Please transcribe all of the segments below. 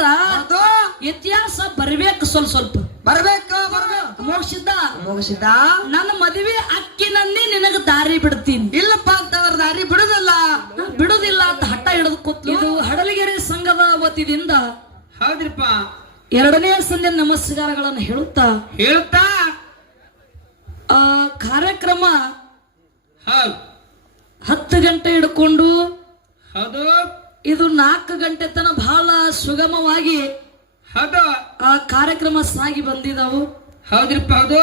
ಅಂದ್ರ ಇತಿಹಾಸ ಬರ್ಬೇಕು ಸ್ವಲ್ಪ ಬರ್ಬೇಕು ಮುಗಿಸಿದ್ದ ನನ್ನ ಮದುವೆ ಅಕ್ಕಿನನ್ನೇ ನಿನಗ ದಾರಿ ಬಿಡ್ತೀನಿ. ಇಲ್ಲಪ್ಪ ಅಂತಂದ್ರ ದಾರಿ ಬಿಡುದಿಲ್ಲ ಅಂತ ಹಠ ಹಿಡಿದು ಕೂತ್ಲು. ಇದು ಹಡಲಗೆರೆ ಸಂಘದ ವತಿಯಿಂದ ಹೌದ್ರಿಪ್ಪ 2ನೇ ಸಂಧ್ಯಾ ನಮಸ್ಕಾರಗಳನ್ನು ಹೇಳುತ್ತಾ ಆ ಕಾರ್ಯಕ್ರಮ 10 ಗಂಟೆ ಹಿಡ್ಕೊಂಡು ಇದು 4 ಗಂಟೆ ತನ ಬಹಳ ಸುಗಮವಾಗಿ ಆ ಕಾರ್ಯಕ್ರಮ ಸಾಗಿ ಬಂದಿದವು. ಹೌದ್ರಿಪ್ಪ ಹೌದು.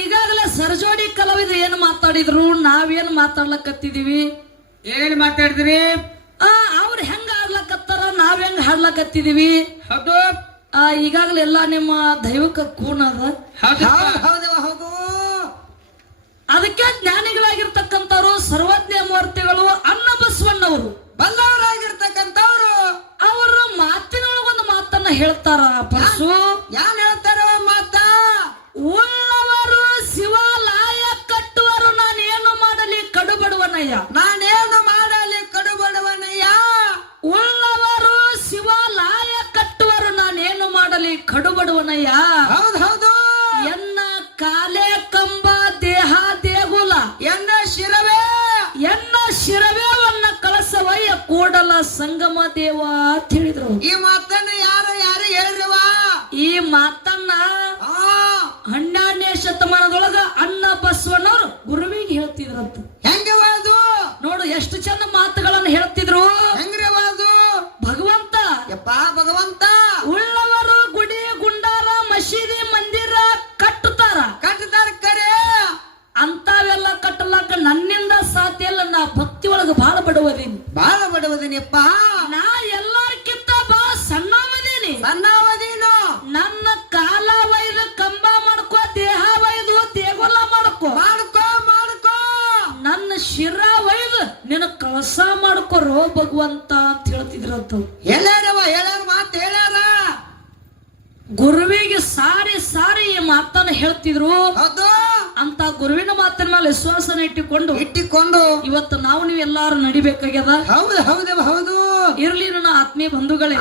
ಈಗಾಗಲೇ ಸರಜೋಡಿ ಕಲಾವಿದರು ಏನು ಮಾತಾಡಿದ್ರು, ನಾವೇನು ಮಾತಾಡ್ಲಕತ್ತಿದೀವಿ, ಏನ್ ಮಾತಾಡಿದ್ರಿ? ಅವ್ರು ಹೆಂಗ ಹಾಡ್ಲಕತ್ತಾರ, ನಾವ್ ಹೆಂಗ ಹಾಡ್ಲಕತ್ತಿದೀವಿ. ಹೌದು. ಈಗಾಗಲೇ ಎಲ್ಲಾ ನಿಮ್ಮ ದೈವಕ ಕೂಣ ಅದ. ಅದಕ್ಕೆ ಜ್ಞಾನಿಗಳಾಗಿರ್ತಕ್ಕಂಥವ್ರು ಸರ್ವಜ್ಞ ಮೂರ್ತಿಗಳು ಅನ್ನ ಬಸವಣ್ಣವರು ಬಲ್ಲವರಾಗಿರ್ತಕ್ಕಂಥವ್ರು ಅವರ ಮಾತಿನೊಳಗೊಂದು ಮಾತನ್ನ ಹೇಳ್ತಾರ. ಪರಸು ಯಾನ್ ಹೇಳ್ತಾರ ಮಾತ? ಉಳ್ಳವರು ಶಿವಾಲಯ ಕಟ್ಟುವರು, ನಾನೇನು ಮಾಡಲಿ ಕಡುಬಡವನಯ್ಯ. ಉಳ್ಳವರು ಶಿವಾಲಯ ಕಟ್ಟುವರು, ನಾನೇನು ಮಾಡಲಿ ಕಡುಬಡವನಯ್ಯ. ಹೌದು. ಎನ್ನ ಕಾಲೇ ಕಂಬ ದೇಹ ದೇಗುಲ, ಎನ್ನ ಶಿರವೇವನ್ನ ಕಳಸವಯ್ಯ ಕೂಡಲ ಸಂಗಮ ದೇವ ಅಂತ ಹೇಳಿದ್ರು. ಈ ಮಾತನ್ನ ಯಾರು ಹೇಳಿರುವ? ಈ ಮಾತನ್ನ 12ನೇ ಶತಮಾನದೊಳಗ ಅನ್ನ ಬಸವಣ್ಣವ್ರು ಗುರುವಿಗೆ ಹೇಳ್ತಿದ್ರಂತ. ಹೆಂಗ ನೋಡು ಎಷ್ಟು ಚಂದ ಮಾತುಗಳನ್ನು ಹೇಳ್ತಿದ್ರು. ಹೆಂಗ್ರವಾದು? ಭಗವಂತ ಉಳ್ಳವರು ಗುಡಿ ಗುಂಡಾರ ಮಸೀದಿ ಮಂದಿರ ಕಟ್ಟುತ್ತಾರ ಕರೆ. ಅಂತಾವೆಲ್ಲ ಕಟ್ಟಲಾಕ ನನ್ನಿಂದ ಸಾಧ್ಯ ಇಲ್ಲ. ನಾ ಭಕ್ತಿ ಒಳಗ ಬಹಳ ಬಡವದೀನಿಪ್ಪ. ನಾ ಎಲ್ಲಾರ್ಕಿಂತ ಬಹಳ ಸಣ್ಣವದೀನಿ. ನನ್ನ ಕಾಲ ವೈದು ಕಂಬ ಮಾಡ್ಕೋ, ದೇಹ ವೈದು ದೇಗುಲ ಮಾಡ್ಕೋ. ನನ್ನ ಶಿರ ವೈದು ನಿನ್ನ ಕಳಸ ಮಾಡ್ಕೋರೋ ಭಗವಂತ ಅಂತ ಹೇಳ್ತಿದ್ರಂತ. ಗುರುವಿಗೆ ಸಾರಿ ಈ ಮಾತನ್ನ ಹೇಳ್ತಿದ್ರು. ಅಂತ ಗುರುವಿನ ಮಾತಿನ ಮೇಲೆ ವಿಶ್ವಾಸನ ಇಟ್ಟಿಕೊಂಡು ಇವತ್ತು ನಾವು ನೀವು ಎಲ್ಲಾರು ನಡಿಬೇಕಾಗ್ಯದ. ಹೌದು. ಇರ್ಲಿ ನನ್ನ ಆತ್ಮೀಯ ಬಂಧುಗಳೇ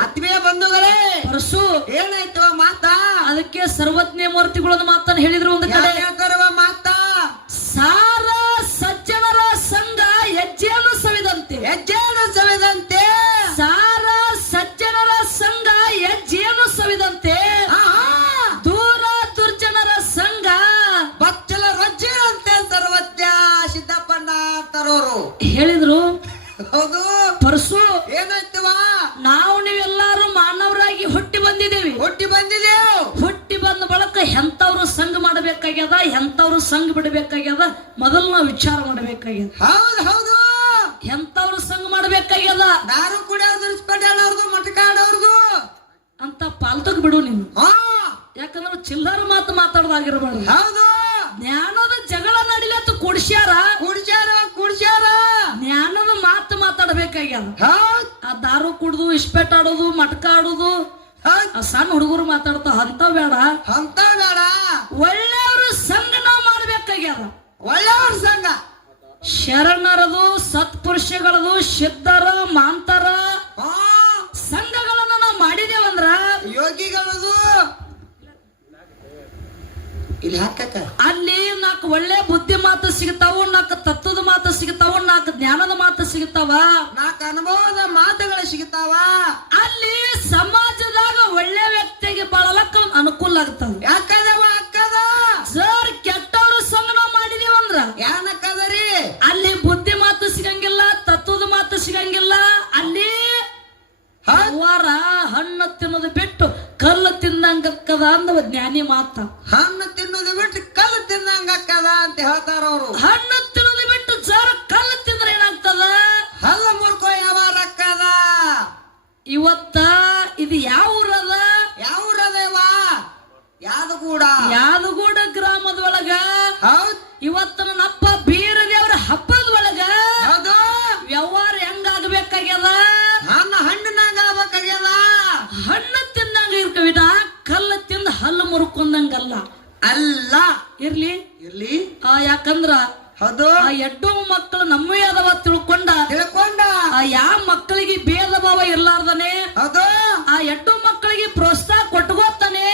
ಪರಸು ಏನಾಯ್ತು ಮಾತ? ಅದಕ್ಕೆ ಸರ್ವಜ್ಞ ಮೂರ್ತಿಗಳನ್ನ ಮಾತನ್ನ ಹೇಳಿದ್ರು. ಒಂದು ಕಡೆ ಮಾತ ಸಾರ ಸಜ್ಜನರ ಸಂಘ ಹೆಜ್ಜೆಯನ್ನು ಸವಿದಂತೆ ಸಾರ ಸಜ್ಜನರ ಸಂಘ ಹೆಜ್ಜೆಯನ್ನು ಸವಿದಂತೆ ದೂರ ದುರ್ಜನರ ಸಂಘ ಬಚ್ಚಲ ರಜ್ಜೆಯಂತೆ ಸರ್ವಜ್ಞ ಸಿದ್ದಪ್ಪಣ್ಣ ತರೋರು ಹೇಳಿದ್ರು. ಹೌದು. ಪರಸು ಏನಾಯ್ತವ? ನಾವು ನೀವೆಲ್ಲಾರು ಮಾನವರಾಗಿ ಹುಟ್ಟಿ ಬಂದಿದ್ದೇವೆ. ಹುಟ್ಟಿ ಬಂದ ಬಳಕ ಎಂತವ್ರು ಸಂಘ ಮಾಡಬೇಕಾಗ್ಯದ, ಎಂತವ್ರು ಸಂಘ ಬಿಡಬೇಕಾಗ್ಯದ, ಮೊದಲು ನಾವು ವಿಚಾರ ಮಾಡಬೇಕಾಗ್ಯದ. ಹೌದು. ಎಂತವ್ರು ಸಂಘ ಮಾಡಬೇಕಾಗ್ಯದ. ದಾರು ಕುಡಿಯೋದು, ಸ್ಪೆಡಾಡೋರ್ದು, ಮಟಕಾಡೋರ್ದು ಅಂತ ಪಾಲ್ತಕ್ ಬಿಡು ನೀನು. ಯಾಕಂದ್ರೆ ಚಿಲ್ಲರ ಮಾತು ಮಾತಾಡೋದಾಗಿರ್ಬಾರ್ದು. ಹೌದು. ಜ್ಞಾನದ ಜಗಳ ನಡಿಲತ್ತು ಕುಡ್ಸ್ಯಾರ. ಜ್ಞಾನದ ಮಾತು ಮಾತಾಡ್ಬೇಕಾಗ್ಯದ. ಆ ದಾರು ಕುಡ್ದು ಇಸ್ಪೆಟ್ ಆಡೋದು, ಮಟಕ ಆಡೋದು, ಆ ಸಣ್ಣ ಹುಡುಗರು ಮಾತಾಡ್ತಾವ ಅಂತ ಬೇಡ. ಒಳ್ಳೆಯವರು ಸಂಘ ನಾವು ಮಾಡ್ಬೇಕಾಗ್ಯದ. ಒಳ್ಳೆಯವ್ರ ಸಂಘ ಶರಣರದು, ಸತ್ಪುರುಷಗಳದು, ಸಿದ್ಧರ, ಮಾಂತರ ಸಂಘಗಳನ್ನ ನಾವು ಮಾಡಿದೇವಂದ್ರ ಯೋಗಿಗಳದು ಇಲ್ಲಿ ಹಾಕಕ್ಕ ಅಲ್ಲಿ 4 ಒಳ್ಳೆ ಬುದ್ಧಿ ಮಾತು ಸಿಗ್ತಾವು, 4 ತತ್ವದ ಮಾತು ಸಿಗ್ತಾವು, 4 ಜ್ಞಾನದ ಮಾತು ಸಿಗ್ತಾವ, 4 ಅನುಭವದ ಮಾತುಗಳು ಸಿಗ್ತಾವ. ಅಲ್ಲಿ ಸಮಾಜದಾಗ ಒಳ್ಳೆ ವ್ಯಕ್ತಿಗೆ ಬಾಳಲಕ್ಕ ಅನುಕೂಲ ಆಗ್ತದ. ಯಾಕದವ ಅಕ್ಕದ ಸರ್ ಕೆಟ್ಟವರು ಸಂಘ ನಾವು ಮಾಡಿದೀವಂದ್ರ ಯಾನಕ್ಕದರಿ ಅಲ್ಲಿ ಬುದ್ಧಿ ಮಾತು ಸಿಗಂಗಿಲ್ಲ, ತತ್ವದ ಮಾತು ಸಿಗಂಗಿಲ್ಲ. ಅಲ್ಲಿ ವಾರ ಹಣ್ಣು ತಿನ್ನೋದು ಬಿಟ್ಟು ಕಲ್ಲು ತಿನ್ನಂಗಕ್ಕದ ಅಂದವ ಜ್ಞಾನಿ ಮಾತ. ಹಣ್ಣು ತಿನ್ನೋದು ಬಿಟ್ಟು ಕಲ್ಲು ತಿನ್ನಂಗಕ್ಕದ ಅಂತ ಹೇಳ್ತಾರ ಅವರು. ಹಣ್ಣು ತಿನ್ನೋದು ಬಿಟ್ಟು ಜರ ಕಲ್ಲು ತಿಂದ್ರೆ ಏನಾಗ್ತದ? ಹಲ್ಲ ಮುರ್ಕೋ ಯಾವಾರ ಅಕ್ಕದ. ಇವತ್ತ ಇದು ಯಾವ ಊರದ? ಯಾದಗೂಡ ಗ್ರಾಮದೊಳಗ ಇವತ್ತ ನನ್ನಪ್ಪ ಬೀರ ದೇವರ ಹಬ್ಬದ ಒಳಗ ವ್ಯವಹಾರ ಹೆಂಗಾಗಬೇಕಾಗ್ಯದ? ಹಣ್ಣಿನಾಗ ಆಗ್ಬೇಕಾಗ್ಯದ. ಹಣ್ಣು ತಿನ್ನಂಗ ಇರ್ಕವಿದ, ಕಲ್ಲು ತಿಂದ ಹಲ್ಲು ಮುರ್ಕೊಂಡಂಗಲ್ಲ. ಅಲ್ಲ ಇರ್ಲಿ ಯಾಕಂದ್ರ ಹೌದು ಆ ಎಡ್ಡು ಮಕ್ಕಳು ನಮ್ಮೇ ಅದಾವ ತಿಳ್ಕೊಂಡ ತಿಳ್ಕೊಂಡ ಆ ಯಾವ ಮಕ್ಕಳಿಗೆ ಭೇದ ಭಾವ ಇರ್ಲಾರ್ದನೆ ಹೌದು ಎಟ್ಟು ಮಕ್ಕಳಿಗೆ ಪ್ರೋತ್ಸಾಹ ಕೊಟ್ಕೋತಾನೆ.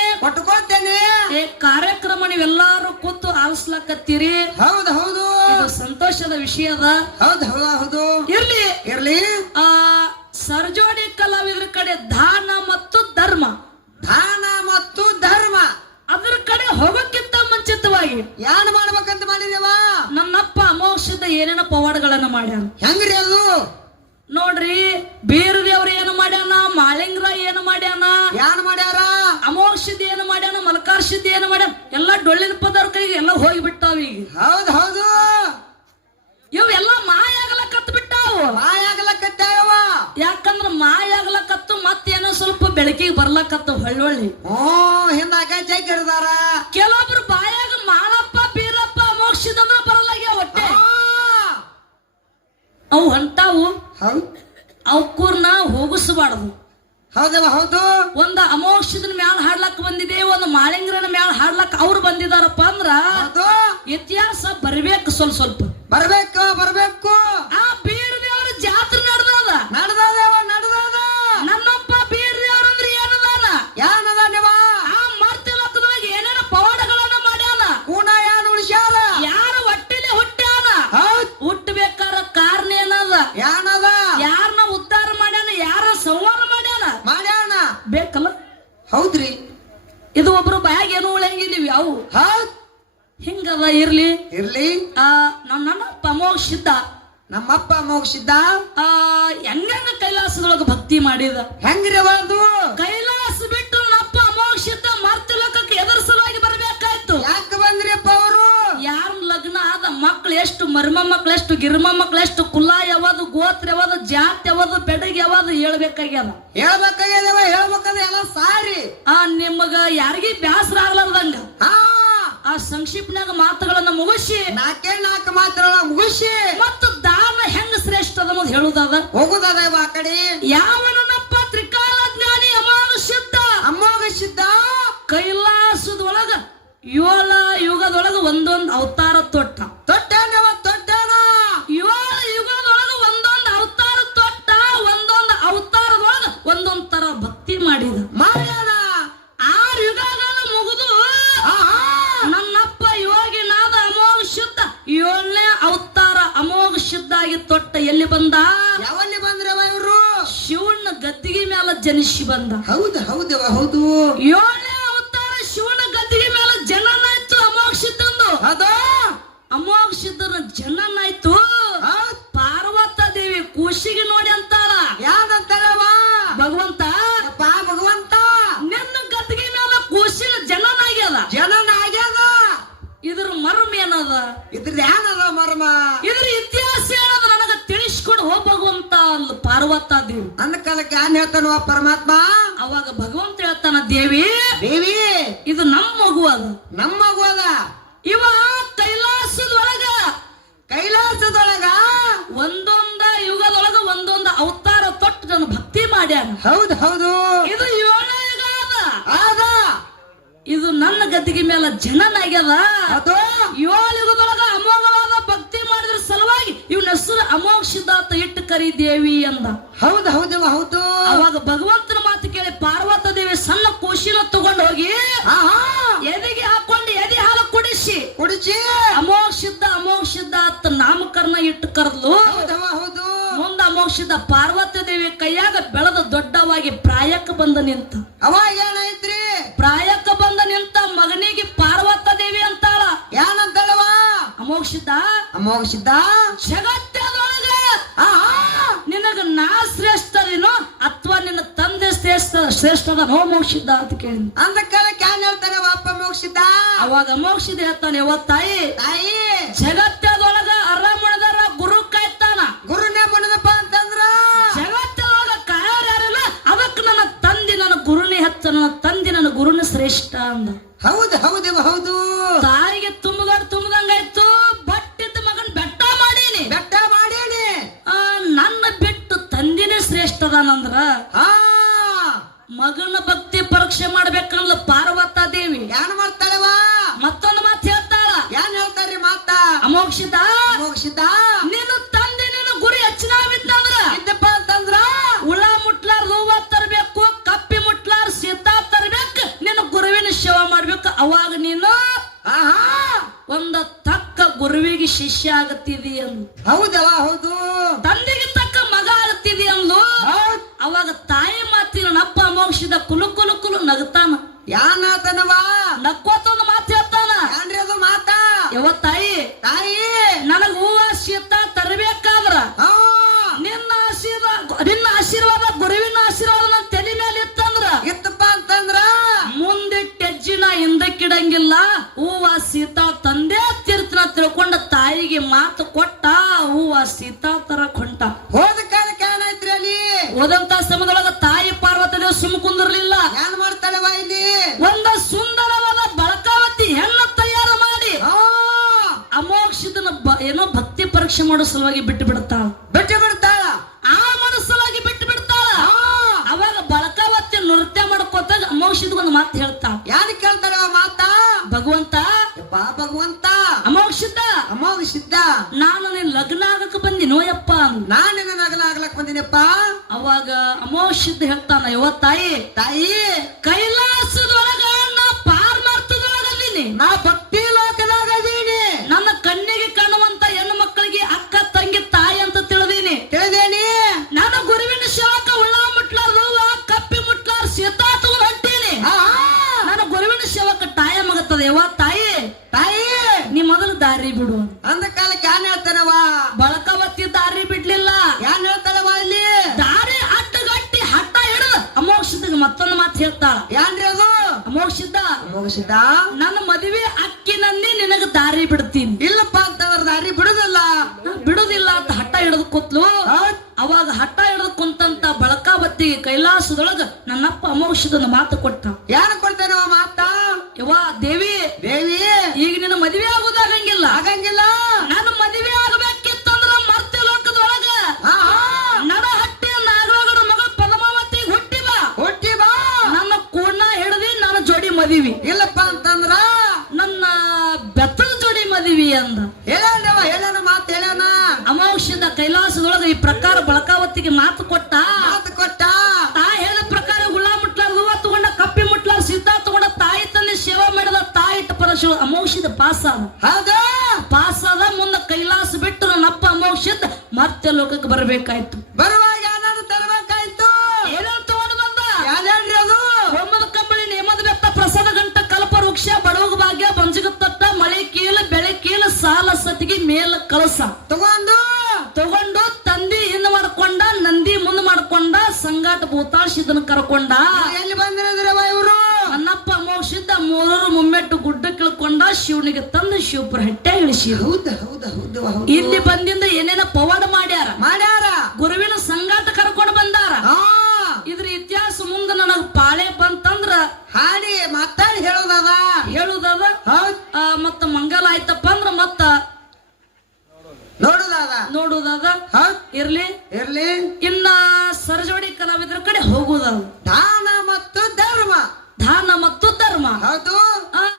ಏ ಕಾರ್ಯಕ್ರಮ ನೀವೆಲ್ಲಾರು ಕೂತು ಆಲಿಸ್ಲಾಕತ್ತೀರಿ. ಹೌದು ಹೌದು ಇದು ಸಂತೋಷದ ವಿಷಯ ಅದ. ಹೌದು ಹೌದು ಹೌದು ಇರ್ಲಿ ಇರ್ಲಿ. ಸರ್ಜೋಡಿ ಕಲಾವಿದರ ಕಡೆ ದಾನ ಮತ್ತು ಧರ್ಮ, ದಾನ ಮತ್ತು ಧರ್ಮ ಅದ್ರ ಕಡೆ ಹೋಗೋಕ್ಕಿಂತ ಮುಂಚಿತವಾಗಿ ಯಾನ್ ಮಾಡ್ಬೇಕಂತ ಮಾಡಿದೇವ. ನನ್ನಪ್ಪ ಅಮೋಕ್ಷದ ಏನೇನ ಪವಾಡಗಳನ್ನ ಮಾಡ್ಯಾನ. ಹೆಂಗ್ರಿ ಅದು ನೋಡ್ರಿ, ಬೀರದೇವ್ರ ಏನು ಮಾಡ್ಯಾನ, ಮಾಳಿಂಗ್ರ ಏನು ಮಾಡ್ಯಾನ, ಯಾನ್ ಮಾಡ್ಯಾರ, ಅಮೋಕ್ಷದ ಏನು ಮಾಡ್ಯಾನ, ಮಲಕಾರ್ಷದ ಏನು ಮಾಡ್ಯಾನ, ಎಲ್ಲಾ ಡೊಳ್ಳಿನ ಪದವ್ರ ಕೈಗೆ ಎಲ್ಲ ಹೋಗಿಬಿಟ್ಟಾವ. ಈಗ ಹೌದು ಹೌದು ಇವೆಲ್ಲ ಮಾಯಾಗಲಕತ್ ಬಿಟ್ಟಾವು. ಮಾಯಾಗಲಕತ್ತಾವ. ಯಾಕಂದ್ರ ಮಾಯಾಗಲಕತ್ತು ಮತ್ತೇನೋ ಸ್ವಲ್ಪ ಬೆಳಕಿಗೆ ಬರ್ಲಕತ್ತು ಹೊಳ್ಳೊಳ್ಳಿ. ಹಿಂದಾಗ ಜಗ್ಗಿರ್ದಾರ. ಕೆಲವೊಬ್ರು ಬಾಯಾಗ ಮಾಳಪ್ಪ ಬೀರಪ್ಪ ಅಮೋಕ್ಷದಂದ್ರ ಬರಲಾಗ್ಯಾವ. ಹೊಟ್ಟೆ ಅವು ಹೊಂಟಾವು. ಹೌದು ಅವಕೂರ್ನ ಹೋಗಿಸಬಾರ್ದು. ಹೌದವ ಹೌದು. ಒಂದ ಅಮೋಕ್ಷದ ಮ್ಯಾಲ ಹಾಡ್ಲಕ್ ಬಂದಿದೆ, ಒಂದು ಮಾಳಿಂಗ್ರನ ಮ್ಯಾಲ ಹಾಡ್ಲಕ್ ಅವ್ರು ಬಂದಿದಾರಪ್ಪ ಅಂದ್ರ ಇತಿಹಾಸ ಬರ್ಬೇಕು. ಸ್ವಲ್ಪ ಬರ್ಬೇಕು ಬರ್ಬೇಕು. ಆ ಬೀರದೇವ್ರ ಜಾತ್ರೆ ನಡೆದದ. ನನ್ನಪ್ಪ ಬೀರದೇವ್ರ ಅಂದ್ರೆ ಏನದಾನ, ಯಾನದ ನೀವ ಆ ಮರ್ತಿ ಲೋಕದೊಳಗೆ ಏನೇನ ಪವಾಡಗಳನ್ನ ಮಾಡ್ಯಾನ. ಕೂನ ಯಾನ್ ಉಳಿಸ್ಯಾರ. ಯಾರ ಹೊಟ್ಟಿಲೆ ಹುಟ್ಟ್ಯಾನ. ಹುಟ್ಟಬೇಕಾರ ಕಾರಣ ಏನದ, ಯಾನದ ಯಾರನ್ನ ಉದ್ಧಾರ ಮಾಡ್ಯಾನ, ಯಾರ ಸಂಹಾರ ಮಾಡ್ಯಾನ ಬೇಕಲ್ಲ. ಹೌದ್ರಿ. ಇದು ಒಬ್ರು ಬ್ಯಾಗ್ ಏನು ಉಳಂಗಿಲ್ಲ ಅವು. ಹೌದ್ ಹಿಂಗದ. ಇರ್ಲಿ ಇರ್ಲಿ. ನನ್ನಪ್ಪ ಅಮೋಕ್ಷಿದ್ದ, ನಮ್ಮಪ್ಪ ಅಮೋಕ್ಷಿದ್ದ. ಹೆಂಗ ಕೈಲಾಸದೊಳಗ ಭಕ್ತಿ ಮಾಡಿದ. ಹೆಂಗ್ರಿ ಅದು ಕೈಲಾಸ ಬಿಟ್ಟು ನನ್ನಪ್ಪ ಅಮೋಕ್ಷಿದ್ದ ಮರ್ತಿ ಲೋಕಕ್ಕೆ ಎದರ ಸಲುವಾಗಿ ಬರ್ಬೇಕಾಯ್ತು. ಯಾಕೆ ಬಂದ್ರಿಪ್ಪ ಅವರು? ಯಾರ ಲಗ್ನ ಆದ ಮಕ್ಳು ಎಷ್ಟು, ಮರ್ಮ ಮಕ್ಳು ಎಷ್ಟು, ಗಿರ್ಮ ಮಕ್ಳು ಎಷ್ಟು, ಕುಲ ಯಾವುದು, ಗೋತ್ರ ಯಾವುದು, ಜಾತಿ ಯಾವುದು, ಬೆಡಗ್ ಯಾವುದು ಹೇಳ್ಬೇಕಾಗ್ಯದ. ಹೇಳ್ಬೇಕಾದ ಎಲ್ಲ ಸಾರಿ. ನಿಮಗ ಯಾರಿಗಿ ಬ್ಯಾಸರ ಆಗ್ಲಾರ್ದಂಗ ಆ ಸಂಕ್ಷಿಪ್ನಾಗ ಮಾತುಗಳನ್ನ ಮುಗಿಸಿ ನಾಲ್ಕು ಮಾತುಗಳನ್ನ ಮುಗಿಸಿ ಮತ್ತು ದಾನ ಹೆಂಗ ಶ್ರೇಷ್ಠ ಅನ್ನೋದು ಹೇಳುದದ ಹೋಗುದದ. ಆ ಕಡೆ ಯಾವ ನನ್ನಪ್ಪ ತ್ರಿಕಾಲ ಜ್ಞಾನಿ ಅಮೋಘ ಸಿದ್ಧ ಕೈಲಾಸದೊಳಗ 7 ಯುಗದೊಳಗ ಒಂದೊಂದು ಅವತಾರ ತೊಟ್ಟ. 7 ಯುಗದೊಳಗ ಒಂದೊಂದು ಅವತಾರ ತೊಟ್ಟ. ಒಂದೊಂದು ಅವತಾರದೊಳಗ ಒಂದೊಂದ್ ತರ ಭಕ್ತಿ ಮಾಡಿದ. 6 ಯುಗಗಳ ಮುಗಿದು ನನ್ನಪ್ಪ ಯೋಗಿನಾದ ಅಮೋಘ ಶುದ್ಧ 7ನೇ ಅವತಾರ ಅಮೋಘ ಶುದ್ಧ ಆಗಿ ತೊಟ್ಟ. ಎಲ್ಲಿ ಬಂದ? ಯಾವಲ್ಲಿ ಬಂದ್ರವ ಇವರು? ಶಿವನ ಗದ್ದಿಗೆ ಮೇಲೆ ಜನಿಸಿ ಬಂದ. ಹೌದು ಹೌದವ ಹೌದು. 7ನೇ ಅವತಾರ ಶಿವನ ಗದ್ದಿಗೆ ಮೇಲೆ ಜನನಾಯ್ತು ಅಮೋಘ ಸಿದ್ಧಂದು. ಅಮೋಘ ಸಿದ್ಧನ ಜನನಾಯ್ತು. ಪಾರ್ವತ ದೇವಿ ಕೂಸಿಗೆ ನೋಡಿ ಅಂತಾಳ. ಯಾವಂತಾಳವ? ಭಗವಂತ ಭಗವಂತ ನಿನ್ನ ಗದ್ದಿಗೆ ಮೇಲೆ ಕೂಸಿನ ಜನನಾಗ್ಯದ. ಇದ್ರ ಮರ್ಮ ಏನದ? ಇದ್ರ ಏನದ ಮರ್ಮ? ಇದ್ರ ಇತಿಹಾಸ ಏನದ ನನಗ ತಿಳಿಸ್ಕೊಡು ಹೋ ಭಗವಂತ ಅಂದ್ ಪಾರ್ವತ ದೇವಿ. ನನ್ನ ಕಾಲಕ್ಕೆ ಏನ್ ಹೇಳ್ತಾನವ ಪರಮಾತ್ಮ? ಅವಾಗ ಭಗವಂತ ಹೇಳ್ತಾನ, ದೇವಿ ಇದು ನಮ್ಮ ಮಗು ಅದ. ನಮ್ಮ ಮಗು ಅದ. ಇವ ಕೈಲಾಸದೊಳಗ ಒಂದೊಂದ ಯುಗದೊಳಗ ಒಂದೊಂದು ಅವತಾರ ತೊಟ್ಟು ನನ್ನ ಭಕ್ತಿ ಮಾಡ್ಯಾನ. ಹೌದು ಹೌದು. ಇದು 7ನೇ ಯುಗ ಅದ. ಇದು ನನ್ನ ಗದ್ದಿಗೆ ಮೇಲೆ ಜನನಾಗ್ಯದ. 7 ಯುಗದೊಳಗ ಅಮೋಘವಾದ ಭಕ್ತಿ ಮಾಡಿದ್ರ ಸಲುವಾಗಿ ಇವನ ಹೆಸರು ಅಮೋಘ ಸಿದ್ಧಾರ್ಥ ಇಟ್ಟು ಕರಿ ದೇವಿ ಅಂದ. ಹೌದು ಹೌದು ಹೌದು. ಅವಾಗ ಭಗವಂತನ ಮಾತು ಕೇಳಿ ಪಾರ್ವತ ದೇವಿ ಸಣ್ಣ ಕೂಸಿನ ತಗೊಂಡು ಹೋಗಿ ಎದೆಗೆ ಹಾಕೊಂಡು ಎದೆ ಹಾಲು ಕುಡಿಸಿ ಅಮೋಘ ಸಿದ್ಧ ಅಂತ ನಾಮಕರಣ ಇಟ್ಟು ಕರೆದ್ಲು. ಮುಂದ ಅಮೋಘ ಸಿದ್ಧ ಪಾರ್ವತಿ ದೇವಿ ಕೈಯಾಗ ಬೆಳೆದ ದೊಡ್ಡವಾಗಿ ಪ್ರಾಯಕ್ಕೆ ಬಂದ ನಿಂತ. ಅವಾಗ ಏನಾಯ್ತ್ರಿ? ಪ್ರಾಯಕ್ಕೆ ಬಂದ ನಿಂತ ಮಗನಿಗೆ ಪಾರ್ವತ ದೇವಿ ಅಂತಾಳ. ಏನಂತಾಳವ? ಅಮೋಘ ಸಿದ್ಧ ಜಗತ್ತದೊಳಗ ನಿನಗ ನಾ ಶ್ರೇಷ್ಠರೇನೋ ಅಥವಾ ನಿನ್ನ ತಂದೆ ಶ್ರೇಷ್ಠದ ಅಮೋಘ ಸಿದ್ಧ ಅಂತ ಕೇಳಿ ಅಂದ ಕಾಲಕ್ಕೆ ಏನ್ ಹೇಳ್ತಾನೆ ಅಪ್ಪ ಅಮೋಘ ಸಿದ್ಧ? ಅವಾಗ ಅಮೋಘ ಸಿದ್ಧ ಹೇಳ್ತಾನೆ, ತಾಯಿ ಜಗತ್ತದೊಳಗ ಅರಮಣದಾರ ಗುರು ಕಾಯ್ತಾನ. ಗುರುನೇ ಮುನದಪ್ಪ ಅಂತಂದ್ರ ಜಗತ್ತದೊಳಗ ಕಾಯಾರ ಯಾರಿಲ್ಲ. ಅದಕ್ಕೆ ನನ್ನ ತಂದೆ ನನ್ನ ಗುರುನೇ ಹಚ್ಚ, ನನ್ನ ತಂದೆ ನನ್ನ ಗುರುನೇ ಶ್ರೇಷ್ಠ ಅಂದ. ಹೌದು ಹೌದು ಹೌದು. ತಾಯಿಗೆ ತುಂಬದಂಗಾಯ್ತು. ಬಟ್ಟಿದ್ದ ಮಗನ್ ಬೆಟ್ಟ ಮಾಡೀನಿ. ನನ್ನ ಬಿಟ್ಟು ತಂದಿನೇ ಶ್ರೇಷ್ಠದಾನಂದ್ರ ಮಗನ ಭಕ್ತಿ ಪರೀಕ್ಷೆ ಮಾಡ್ಬೇಕಂದ್ರ ಪಾರ್ವತ ದೇವಿ ಏನ್ ಮಾಡ್ತಾಳವ? ಮತ್ತೊಂದು ಮಾತು ಹೇಳ್ತಾಳ. ಏನ್ ಹೇಳ್ತಾರ್ರಿ ಮಾತ? ಅಮೋಘ ಸಿದ್ಧ ನೀನು ತಂದೆ ನಿನ್ನ ಗುರಿ ಹೆಚ್ಚಿನ ಇದ್ದಪ್ಪ ಅಂತಂದ್ರ ಉಳ ಮುಟ್ಲಾರ್ದು ಹೂವ ತರಬೇಕು, ಕಪ್ಪಿ ಒಂದ ತಕ್ಕ ಗುರುವಿಗೆ ಶಿಷ್ಯ ಆಗತ್ತಿದಿ ಅಂದು. ಹೌದವ ಹೌದು. ತಂದೆಗೆ ತಕ್ಕ ಮಗ ಆಗತ್ತಿದಿ ಅಂದು. ಅವಾಗ ತಾಯಿ ಮಾತಿನ ನಪ್ಪ ಅಮೋಕ್ಷದ ಕುಲು ಕುಲು ಕುಲು ನಗತಾನ. ಯಾನಾತನವ ನಕ್ಕೋತ ಒಂದು ಮಾತು ಹೇಳ್ತಾನ. ಏನ್ರಿ ಅದು ಮಾತಾ? ಯಾವ ತಾಯಿ ತಾಯಿ ನನಗ ಹೂವ ಶೀತ ತರಬೇಕಾದ್ರ ನಿನ್ನ ಆಶೀರ್ವಾದ ಗುರುವಿನ ಆಶೀರ್ವಾದ ನನ್ನ ತಲೆ ಮೇಲೆ ಇತ್ತಂದ್ರ ಇತ್ತಪ್ಪ ಅಂತಂದ್ರ ಮುಂದಿಟ್ಟೆಜ್ಜಿನ ಹಿಂದಕ್ಕಿಡಂಗಿಲ್ಲ. ಹೂವ ಸೀತಾ ತಂದೆ ತಿರ್ತನ ತಿಳ್ಕೊಂಡ ತಾಯಿಗೆ ಮಾತು ಕೊಟ್ಟ. ಹೂವ ಸೀತಾ ತರ ಕೊಂಟ. ಹೋದ ಕಾಲಕ್ಕೆ ಏನಾಯ್ತ್ರಿ ಅಲ್ಲಿ? ಹೋದಂತ ಸಮಯದೊಳಗ ತಾಯಿ ಪಾರ್ವತಿ ದೇವ ಸುಮ್ಮ ಕುಂದಿರ್ಲಿಲ್ಲ. ಏನ್ ಮಾಡ್ತಾಳವ ಇಲ್ಲಿ? ಒಂದ ಸುಂದರವಾದ ಬಳಕಾವತಿ ಹೆಣ್ಣ ತಯಾರು ಮಾಡಿ ಅಮೋಕ್ಷದನ ಏನೋ ಭಕ್ತಿ ಪರೀಕ್ಷೆ ಮಾಡೋ ಸಲುವಾಗಿ ಬಿಟ್ಟು ಬಿಡ್ತಾಳ. ಬಿಟ್ಟು ಬಿಡ್ತಾಳ. ಆ ಮನಸ್ಸಲುವಾಗಿ ಬಿಟ್ಟು ಬಿಡ್ತಾಳ. ಅವಾಗ ಬಳಕಾವತಿ ನೃತ್ಯ ಮಾಡ್ಕೋತಾಗ ಅಮೋಕ್ಷದ ಒಂದು ಮಾತು ಹೇಳ್ತಾಳ. ಯಾರು ಕೇಳ್ತಾಳವ ಮಾತಾ? ಭಗವಂತ ಭಗವಂತ ಅಮೋಕ್ಷದ ಅಮೋಘ ನಾನು ನಿನ್ ಲಗ್ನ ಆಗಕ್ಕೆ ಬಂದಿನೋ ಯಪ್ಪ. ನಾನಿನ ನಗಲ ಆಗ್ಲಕ್ ಬಂದಿನಪ್ಪ. ಅವಾಗ ಅಮೋಕ್ಷದ ಹೇಳ್ತಾನ. ಯವ್ವ ತಾಯಿ ತಾಯಿ ಕೈಲಾಸದೊಳಗ ನಾ ಪಾರ್ಮಾರ್ಥದೊಳಗಲ್ಲಿನಿ. ನಾ ಭಕ್ತಿ ಲೋಕದಾಗ ಅದೀನಿ. ನನ್ನ ಕಣ್ಣಿಗೆ ಕಾಣುವಂತ ಹೆಣ್ಣು ಮಕ್ಕಳಿಗೆ ಅಕ್ಕ ತಂಗಿ ತಾಯಿ ಅಂತ ತಿಳಿದೀನಿ. ತಿಳಿದೇನಿ. ನಾನು ಗುರುವಿನ ಸೇವಕ ಉಳ್ಳ ಮುಟ್ಲಾರ್ದು ಕಪ್ಪಿ ಮುಟ್ಲಾರ ಸೀತಾ ತಗೊಂಡು ಹೊಂಟೀನಿ. ನಾನು ಗುರುವಿನ ಸೇವಕ ತಾಯ ಮಗತ್ತದ. ಯವ್ವ ತಾಯಿ ತಾಯಿ ನೀ ಮೊದಲು ದಾರಿ ಬಿಡು ಅಂದ ಕಾಲಕ್ಕೆ ಏನ್ ಹೇಳ್ತಾನವ? ಬಳಕಾವತಿ ದಾರಿ ಬಿಡ್ಲಿಲ್ಲ. ಏನ್ ಹೇಳ್ತಾಳವ ಇಲ್ಲಿ? ದಾರಿ ಅಡ್ಡಗಟ್ಟಿ ಹಟ್ಟ ಹಿಡಿದು ಅಮೋಕ್ಷದ ಮತ್ತೊಂದು ಮಾತು ಹೇಳ್ತಾಳ. ಏನ್ರಿ ಅದು? ಅಮೋಕ್ಷದ ಅಮೋಘ ನನ್ನ ಮದುವೆ ಅಕ್ಕಿನನ್ನೇ ನಿನಗ ದಾರಿ ಬಿಡ್ತೀನಿ. ಇಲ್ಲಪ್ಪ ಅಂತಂದ್ರ ದಾರಿ ಬಿಡುದಿಲ್ಲ. ಬಿಡುದಿಲ್ಲ ಅಂತ ಹಠ ಹಿಡಿದು ಕೂತ್ಲು. ಅವಾಗ ಹಠ ಹಿಡಿದು ಕುಂತಂತ ಬಳಕಾವತಿ ಕೈಲಾಸದೊಳಗ ನನ್ನಪ್ಪ ಅಮೋಕ್ಷದ ಮಾತು ಕೊಟ್ಟ. ಯಾರು ಕೊಡ್ತಾನವ ಮಾತಾ? ಯವ್ವ ದೇವಿ ದೇವಿ ಈಗ ನಿನ್ನ ಮದುವೆ ಆಗುದಾಗಂಗಿಲ್ಲ. ಆಗಂಗಿಲ್ಲ. ನಾನು ಮದುವೆ ಆಗಬೇಕಿತ್ತಂದ್ರ ಮರ್ತ್ಯ ಲೋಕದೊಳಗ ನಡ ಹಟ್ಟಿ ನಾಗರಗಡ ಮಗಳ ಪದ್ಮಾವತಿ ಹುಟ್ಟಿ ಬಾ. ಹುಟ್ಟಿ ಬಾ. ನನ್ನ ಕೂರ್ಣ ಹಿಡಿದಿ ನನ್ನ ಜೋಡಿ ಮದುವೆ. ಇಲ್ಲಪ್ಪ ಅಂತಂದ್ರ ನನ್ನ ಬೆತ್ತದ ಜೋಡಿ ಮದುವೆ ಅಂದ. ಹೇಳವ ಹೇಳನ ಮಾತು ಹೇಳನ. ಅಮಾವಾಸ್ಯದ ಕೈಲಾಸದೊಳಗ ಈ ಪ್ರಕಾರ ಬಳಕಾವತಿಗೆ ಮಾತು ಕೊಟ್ಟ. ಮಾತು ಕೊಟ್ಟ. ತಾ ಹೇಳಿದ ಪ್ರಕಾರ ಹುಳ ಮುಟ್ಲಾರ ಹೂವ ತಗೊಂಡ ಕಪ್ಪಿ ಮುಟ್ಲಾರ ಸೀತಾ ತಗೊಂಡ ತಾಯಿ ತಂದೆ ಸೇವಾ ಮಾಡಿದ ತಾಯಿ ಇಟ್ಟ ಪರಶು ಅಮೋಕ್ಷದ ಪಾಸಾದ. ಹೌದು ಪಾಸಾದ. ಮುಂದ ಕೈಲಾಸ ಬಿಟ್ಟು ನನ್ನಪ್ಪ ಅಮೋಕ್ಷದ ಮತ್ತೆ ಲೋಕಕ್ಕೆ ಬರಬೇಕಾಯ್ತು. ಬರುವಾಗ ಏನಾದ್ರು ತರಬೇಕಾಯ್ತು. ಏನೇನು ತಗೊಂಡು ಬಂದ? ಯಾವ್ದೇನ್ರಿ ಅದು? ಹೋಮದ ಕಂಬಳಿ ನೇಮದ ಬೆತ್ತ ಪ್ರಸಾದ ಗಂಟ ಕಲ್ಪ ವೃಕ್ಷ ಬಡವಗ ಭಾಗ್ಯ ಬಂಜಗ ತಟ್ಟ ಮಳೆ ಕೀಲ ಬೆಳೆ ಕೀಲ ಸಾಲ ಸತಿಗೆ ಮೇಲ ಕಳಸ ತಗೊಂಡು ತಂದಿ ಹಿಂದ್ ಮಾಡ್ಕೊಂಡ ನಂದಿ ಮುಂದ್ ಮಾಡ್ಕೊಂಡ ಸಂಗಾಟ ಭೂತಾಳ್ಸಿದನ ಕರ್ಕೊಂಡ. ಎಲ್ಲಿ ಬಂದಿರದ್ರವ ಇವರು? ನನ್ನಪ್ಪ ಅಮೋಕ್ಷದ ಮೂರರು ಮುಮ್ಮೆಟ್ಟು ಗುಡ್ಡ ಕಿಳ್ಕೊಂಡ ಶಿವನಿಗೆ ತಂದು ಶಿವಪುರ ಹಟ್ಟೆ ಇಳಿಸಿ. ಹೌದು ಹೌದು ಹೌದು ಹೌದು. ಇಲ್ಲಿ ಬಂದಿಂದ ಏನೇನ ಪವಾಡ ಮಾಡ್ಯಾರ. ಗುರುವಿನ ಸಂಗಾಟ ಕರ್ಕೊಂಡು ಬಂದಾರ. ಇದ್ರ ಇತಿಹಾಸ ಮುಂದೆ ನನಗ್ ಪಾಳೆ ಬಂತಂದ್ರ ಹಾಡಿ ಮಾತಾಡಿ ಹೇಳುದದ ಮತ್ತ ಮಂಗಲ ಆಯ್ತಪ್ಪ ಅಂದ್ರ ಮತ್ತ ನೋಡುದಾದ ಇರ್ಲಿ ಇರ್ಲಿ. ಇನ್ನ ಸರಜೋಡಿ ಕಲಾವಿದರ ಕಡೆ ಹೋಗುದದ. ದಾನ ಮತ್ತು ಧರ್ಮ. ದಾನ ಮತ್ತು ಧರ್ಮ. ಹೌದು.